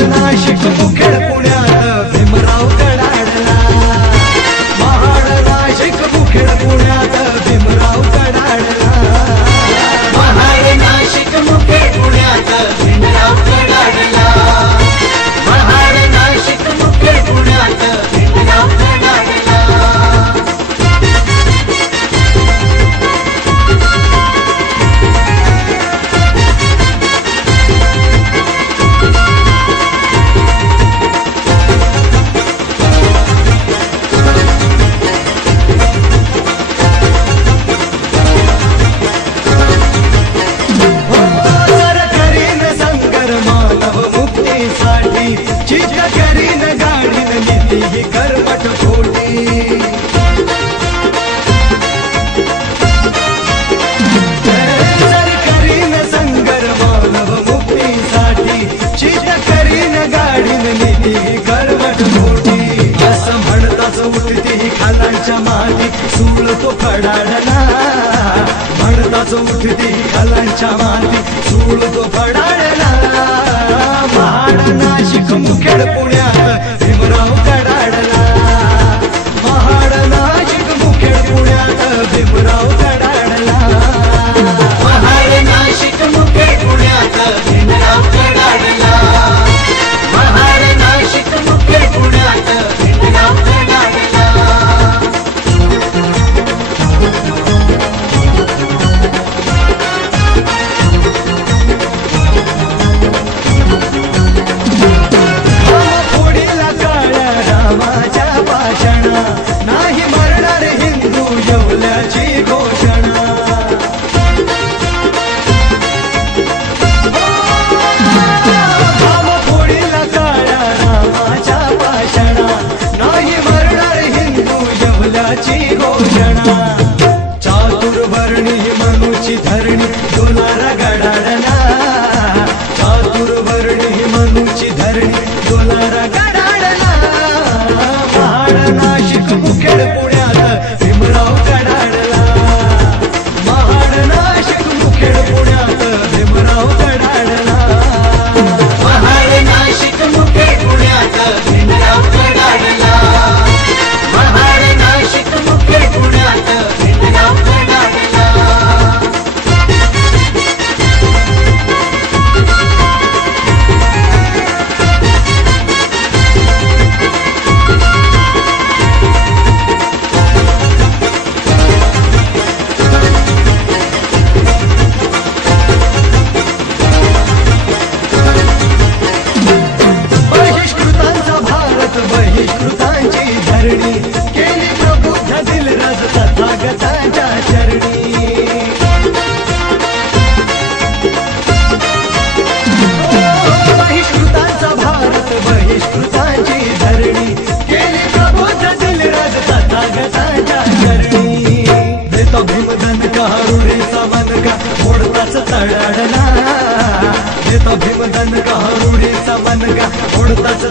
नाशिक मुखेड पुण्यात भीमराव कडाडला। महाड नाशिक मुखेड पुण्यात भीमराव कडाडला। महाड नाशिक मुखेड पुण्यात भीमराव कडाडला। महाड नाशिक मुखेड पुण्यात भीमराव कडाडला। चित करीन गाडीन नीती ही कर्मठ खोटी। जर करीन संगर मानव मुक्तीसाठी चित करीन गाडीन नीती ही कर्मठ खोटी। असं म्हणताच उठती खालांच्या माती सूळ तो फडाडला। म्हणताच उठती खालांच्या माती सूळ तो फडाडला। महाड नाशिक मुखेड पुण्यात भीमराव कडाडला। महाड नाशिक मुखेड पुण्यात भीमराव कडाडला। महाड नाशिक मुखेड पुण्यात भीमराव कडाडला। महाड नाशिक मुखेड पुण्यात भीमराव कडाडला। नाही मरणार हिंदू येवल्याची घोषणा। फोडीला काळ्या रामाच्या भाषणा नाही मरणार हिंदू येवल्याची घोषणा। चातुर्वर्णी मनुची धरणी डोलारा गडाडला। चातुर्वर्णी मनुची धरणी डोलारा गडाडला। नाशिक मुखेड पुण्यात भीमराव कडाडला। महाड नाशिक मुखेड पुण्यात भीमराव कडाडला। महाड नाशिक मुखेड पुण्यात भीमराव कडाडला। महाड नाशिक मुखेड पुण्यात भीमराव कडाडला। बहिष्कृतांचा भारत बहिष्कृतांची धरणी केली प्रबुद्ध दिलराज तथागतांच्या चरणी। बहिष्कृतांचा भारत बहिष्कृतांची धरणी केली प्रबुद्ध दिलराज तथागतांच्या चरणी। देतो भीमदन का रुढीचा मनका फोडताच तडाडला। देतो भीमदन का रुढीचा मनका फोडताच